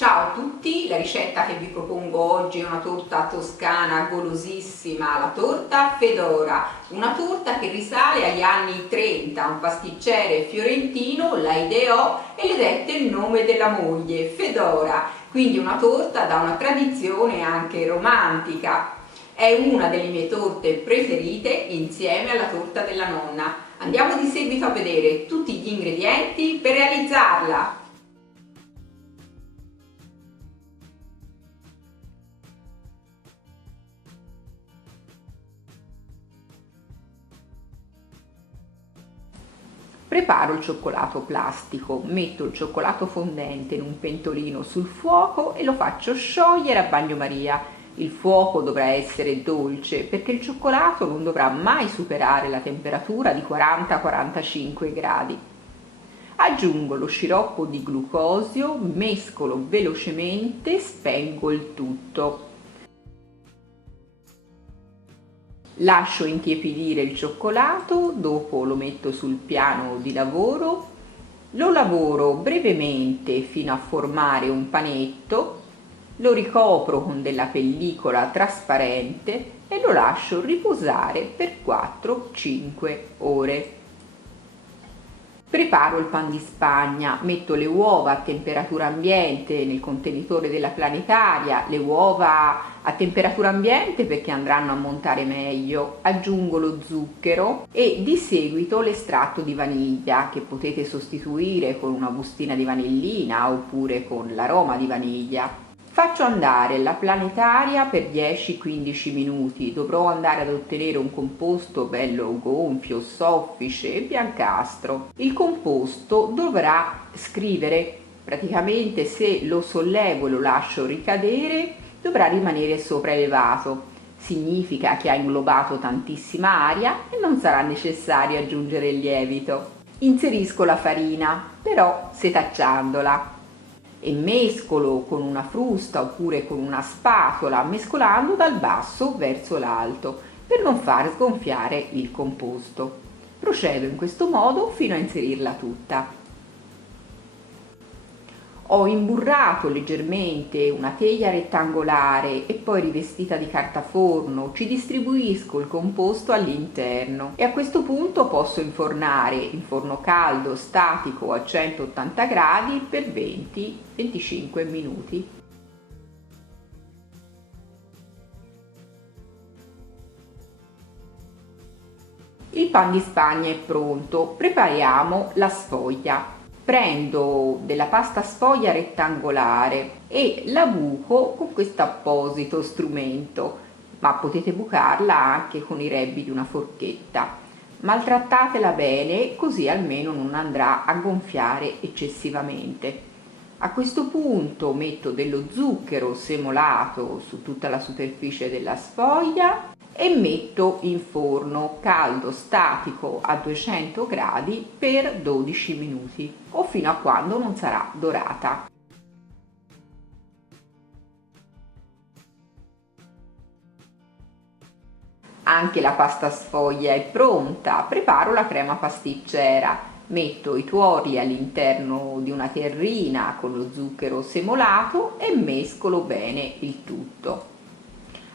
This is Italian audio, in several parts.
Ciao a tutti, la ricetta che vi propongo oggi è una torta toscana golosissima, la torta Fedora, una torta che risale agli anni 30, un pasticcere fiorentino la ideò e le dette il nome della moglie, Fedora, quindi una torta da una tradizione anche romantica. È una delle mie torte preferite insieme alla torta della nonna. Andiamo di seguito a vedere tutti gli ingredienti per realizzarla. Preparo il cioccolato plastico, metto il cioccolato fondente in un pentolino sul fuoco e lo faccio sciogliere a bagnomaria. Il fuoco dovrà essere dolce perché il cioccolato non dovrà mai superare la temperatura di 40-45 gradi. Aggiungo lo sciroppo di glucosio, mescolo velocemente, spengo il tutto. Lascio intiepidire il cioccolato, dopo lo metto sul piano di lavoro, lo lavoro brevemente fino a formare un panetto, lo ricopro con della pellicola trasparente e lo lascio riposare per 4-5 ore. Preparo il pan di spagna, metto le uova a temperatura ambiente nel contenitore della planetaria, le uova a temperatura ambiente perché andranno a montare meglio, aggiungo lo zucchero e di seguito l'estratto di vaniglia che potete sostituire con una bustina di vanillina oppure con l'aroma di vaniglia. Faccio andare la planetaria per 10-15 minuti, dovrò andare ad ottenere un composto bello gonfio, soffice e biancastro. Il composto dovrà scrivere, praticamente se lo sollevo e lo lascio ricadere, dovrà rimanere sopraelevato. Significa che ha inglobato tantissima aria e non sarà necessario aggiungere il lievito. Inserisco la farina, però setacciandola, e mescolo con una frusta oppure con una spatola, mescolando dal basso verso l'alto per non far sgonfiare il composto. Procedo in questo modo fino a inserirla tutta. Ho imburrato leggermente una teglia rettangolare e poi rivestita di carta forno, ci distribuisco il composto all'interno e a questo punto posso infornare in forno caldo statico a 180 gradi per 20-25 minuti. Il pan di spagna è pronto, prepariamo la sfoglia. Prendo della pasta sfoglia rettangolare e la buco con questo apposito strumento, ma potete bucarla anche con i rebbi di una forchetta. Maltrattatela bene così almeno non andrà a gonfiare eccessivamente. A questo punto metto dello zucchero semolato su tutta la superficie della sfoglia e metto in forno caldo statico a 200 gradi per 12 minuti o fino a quando non sarà dorata. Anche la pasta sfoglia è pronta, preparo la crema pasticcera. Metto i tuorli all'interno di una terrina con lo zucchero semolato e mescolo bene il tutto.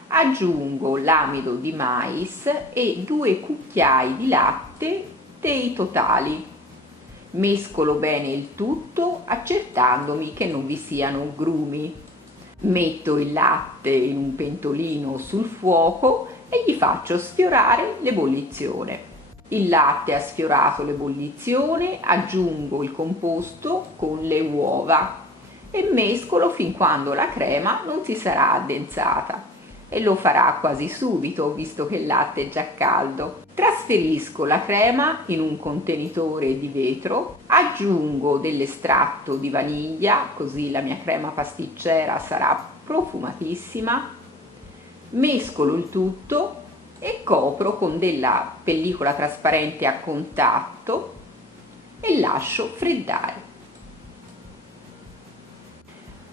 Aggiungo l'amido di mais e 2 cucchiai di latte dei totali. Mescolo bene il tutto accertandomi che non vi siano grumi. Metto il latte in un pentolino sul fuoco e gli faccio sfiorare l'ebollizione. Il latte ha sfiorato l'ebollizione, aggiungo il composto con le uova e mescolo fin quando la crema non si sarà addensata. E lo farà quasi subito visto che il latte è già caldo. Trasferisco la crema in un contenitore di vetro, aggiungo dell'estratto di vaniglia così la mia crema pasticcera sarà profumatissima, mescolo il tutto e copro con della pellicola trasparente a contatto e lascio freddare.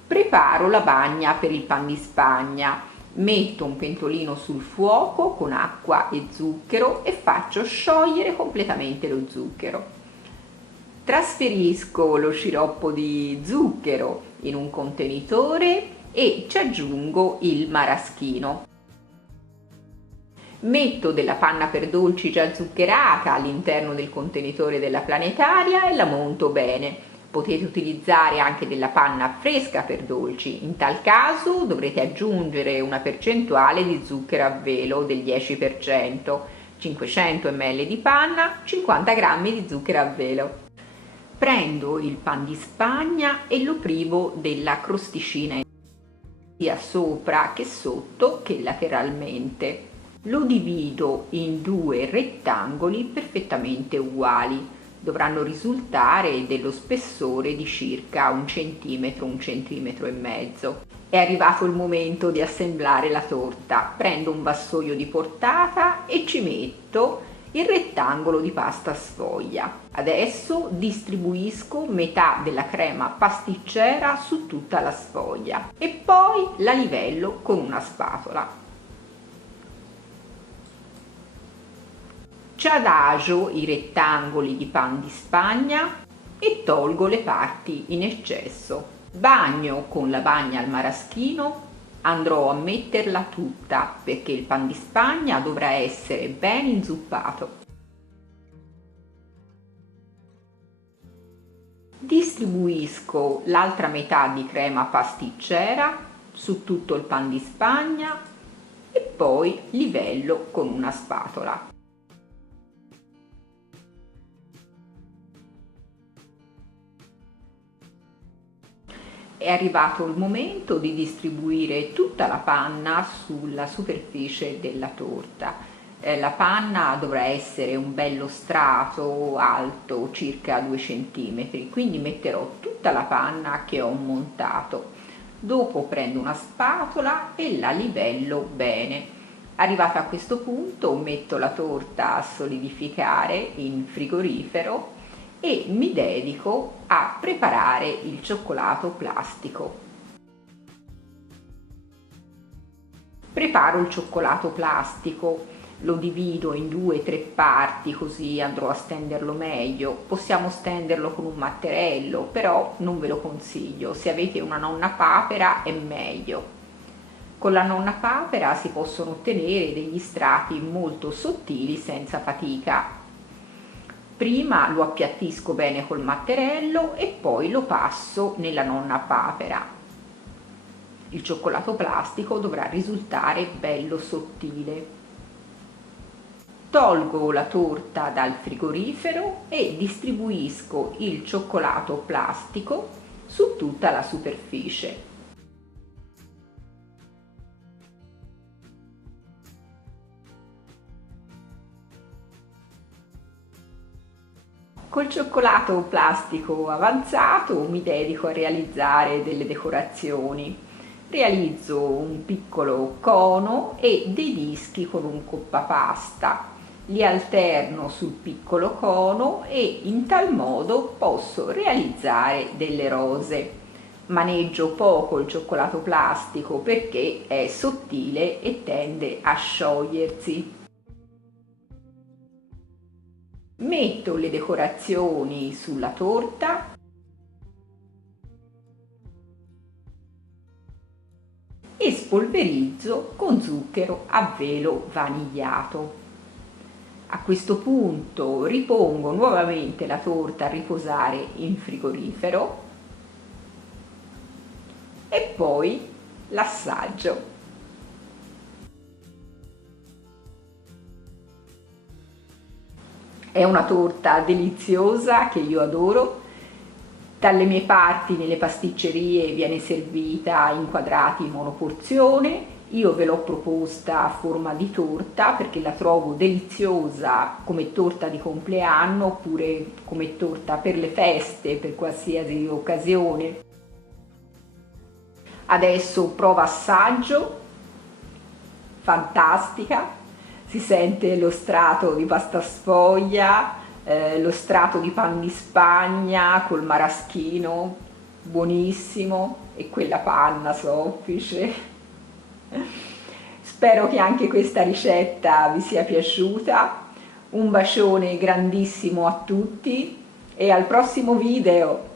Preparo la bagna per il pan di spagna. Metto un pentolino sul fuoco con acqua e zucchero e faccio sciogliere completamente lo zucchero. Trasferisco lo sciroppo di zucchero in un contenitore e ci aggiungo il maraschino. Metto della panna per dolci già zuccherata all'interno del contenitore della planetaria e la monto bene. Potete utilizzare anche della panna fresca per dolci, in tal caso dovrete aggiungere una percentuale di zucchero a velo del 10%, 500 ml di panna, 50 g di zucchero a velo. Prendo il pan di Spagna e lo privo della crosticina sia sopra che sotto che lateralmente. Lo divido in 2 rettangoli perfettamente uguali. Dovranno risultare dello spessore di circa 1 centimetro, 1,5 centimetri. È arrivato il momento di assemblare la torta. Prendo un vassoio di portata e ci metto il rettangolo di pasta sfoglia. Adesso distribuisco metà della crema pasticcera su tutta la sfoglia e poi la livello con una spatola. Ci adagio i rettangoli di pan di Spagna e tolgo le parti in eccesso. Bagno con la bagna al maraschino. Andrò a metterla tutta perché il pan di Spagna dovrà essere ben inzuppato. Distribuisco l'altra metà di crema pasticcera su tutto il pan di Spagna e poi livello con una spatola. È arrivato il momento di distribuire tutta la panna sulla superficie della torta. La panna dovrà essere un bello strato alto circa 2 cm, quindi metterò tutta la panna che ho montato. Dopo prendo una spatola e la livello bene. Arrivata a questo punto metto la torta a solidificare in frigorifero e mi dedico a preparare il cioccolato plastico. Preparo il cioccolato plastico, lo divido in 2-3 parti così andrò a stenderlo meglio. Possiamo stenderlo con un matterello, però non ve lo consiglio. Se avete una nonna papera è meglio. Con la nonna papera si possono ottenere degli strati molto sottili senza fatica. Prima lo appiattisco bene col matterello e poi lo passo nella nonna papera. Il cioccolato plastico dovrà risultare bello sottile. Tolgo la torta dal frigorifero e distribuisco il cioccolato plastico su tutta la superficie. Col cioccolato plastico avanzato mi dedico a realizzare delle decorazioni. Realizzo un piccolo cono e dei dischi con un coppapasta. Li alterno sul piccolo cono e in tal modo posso realizzare delle rose. Maneggio poco il cioccolato plastico perché è sottile e tende a sciogliersi. Metto le decorazioni sulla torta e spolverizzo con zucchero a velo vanigliato. A questo punto ripongo nuovamente la torta a riposare in frigorifero e poi l'assaggio. È una torta deliziosa che io adoro. Dalle mie parti nelle pasticcerie viene servita in quadrati monoporzione. Io ve l'ho proposta a forma di torta perché la trovo deliziosa come torta di compleanno oppure come torta per le feste, per qualsiasi occasione. Adesso prova assaggio. Fantastica! Si sente lo strato di pasta sfoglia, lo strato di pan di Spagna col maraschino, buonissimo, e quella panna soffice. Spero che anche questa ricetta vi sia piaciuta. Un bacione grandissimo a tutti e al prossimo video!